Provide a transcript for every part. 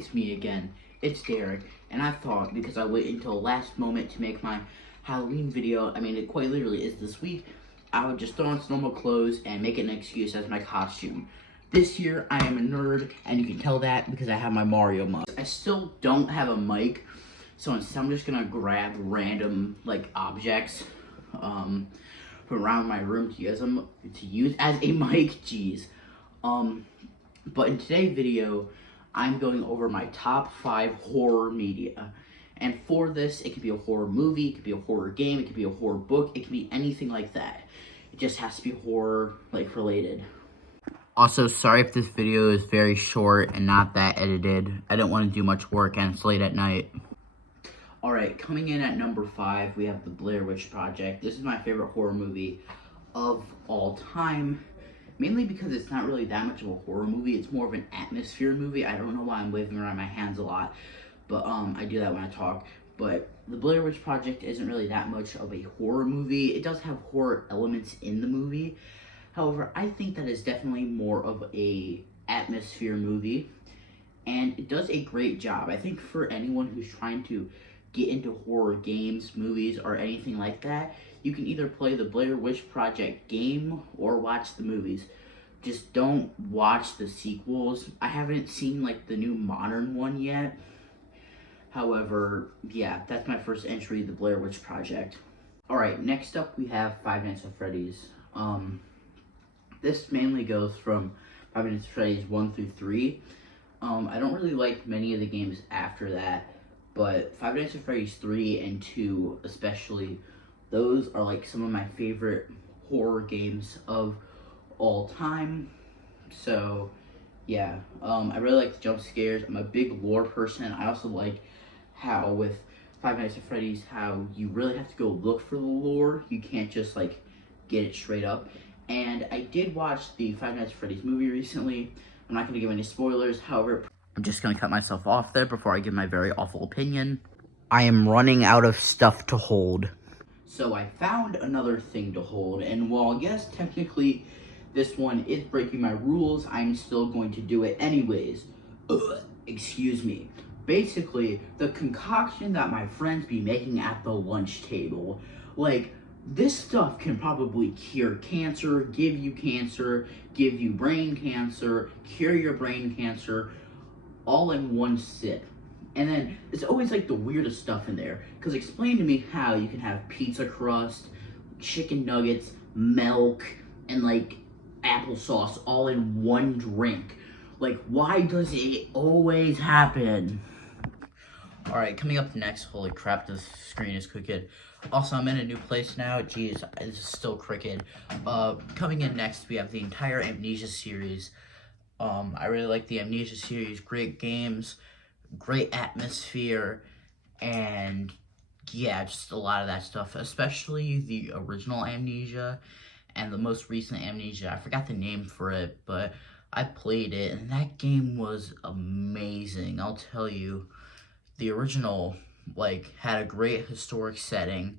it's me again. It's Derek, and I thought because I waited until last moment to make my Halloween video, I mean it quite literally is this week, I would just throw on some normal clothes and make an excuse as my costume. This year, I am a nerd, and you can tell that because I have my Mario mug. I still don't have a mic, so instead I'm just gonna grab random, like, objects from around my room to use as a mic, jeez. But in today's video, I'm going over my top 5 horror media. And for this, it could be a horror movie, it could be a horror game, it could be a horror book, it could be anything like that. It just has to be horror, like, related. Also, sorry if this video is very short and not that edited. I don't want to do much work and it's late at night. Alright, coming in at number 5, we have The Blair Witch Project. This is my favorite horror movie of all time. Mainly because it's not really that much of a horror movie. It's more of an atmosphere movie. I don't know why I'm waving around my hands a lot. But I do that when I talk. But The Blair Witch Project isn't really that much of a horror movie. It does have horror elements in the movie. However, I think that is definitely more of a atmosphere movie. And it does a great job. I think for anyone who's trying to get into horror games, movies, or anything like that, you can either play the Blair Witch Project game or watch the movies. Just don't watch the sequels. I haven't seen, like, the new modern one yet. However, yeah, that's my first entry, the Blair Witch Project. Alright, next up we have Five Nights at Freddy's. This mainly goes from Five Nights at Freddy's 1 through 3. I don't really like many of the games after that, but Five Nights at Freddy's 3 and 2 especially, those are like some of my favorite horror games of all time. So, yeah, I really like the jump scares. I'm a big lore person. I also like how with Five Nights at Freddy's, how you really have to go look for the lore. You can't just, like, get it straight up. And I did watch the Five Nights at Freddy's movie recently. I'm not going to give any spoilers, however, I'm just going to cut myself off there before I give my very awful opinion. I am running out of stuff to hold. So I found another thing to hold, and while yes, technically this one is breaking my rules, I'm still going to do it anyways. Excuse me. Basically, the concoction that my friends be making at the lunch table, like, this stuff can probably cure cancer, give you brain cancer, cure your brain cancer, all in one sip. And then, it's always like the weirdest stuff in there. Because explain to me how you can have pizza crust, chicken nuggets, milk, and like applesauce all in one drink. Like, why does it always happen? Alright, coming up next, holy crap, this screen is crooked. Also, I'm in a new place now. Jeez, this is still crooked. Coming in next, we have the entire Amnesia series. I really like the Amnesia series. Great games, great atmosphere, and yeah, just a lot of that stuff. Especially the original Amnesia and the most recent Amnesia. I forgot the name for it, but I played it, and that game was amazing. I'll tell you. The original, like, had a great historic setting,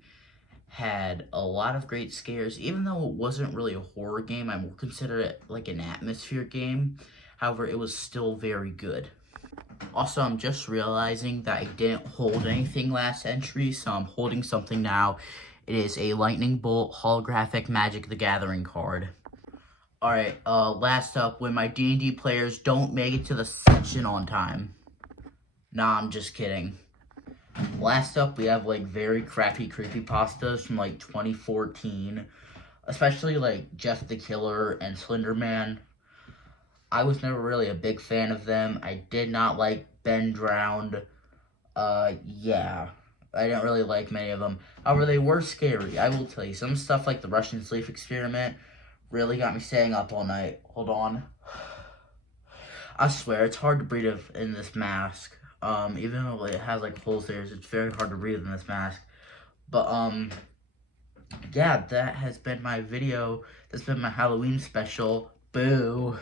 had a lot of great scares. Even though it wasn't really a horror game, I would consider it like an atmosphere game. However, it was still very good. Also, I'm just realizing that I didn't hold anything last entry, so I'm holding something now. It is a Lightning Bolt holographic Magic the Gathering card. Alright, last up, when my D&D players don't make it to the section on time. Nah, I'm just kidding. Last up, we have, like, very crappy creepypastas from, like, 2014. Especially, like, Jeff the Killer and Slender Man. I was never really a big fan of them. I did not like Ben Drowned. Yeah. I didn't really like many of them. However, they were scary. I will tell you, some stuff like the Russian sleep experiment really got me staying up all night. Hold on. I swear, it's hard to breathe in this mask. Even though it has, like, holes there, it's very hard to breathe in this mask. But, yeah, that has been my video. That's been my Halloween special. Boo.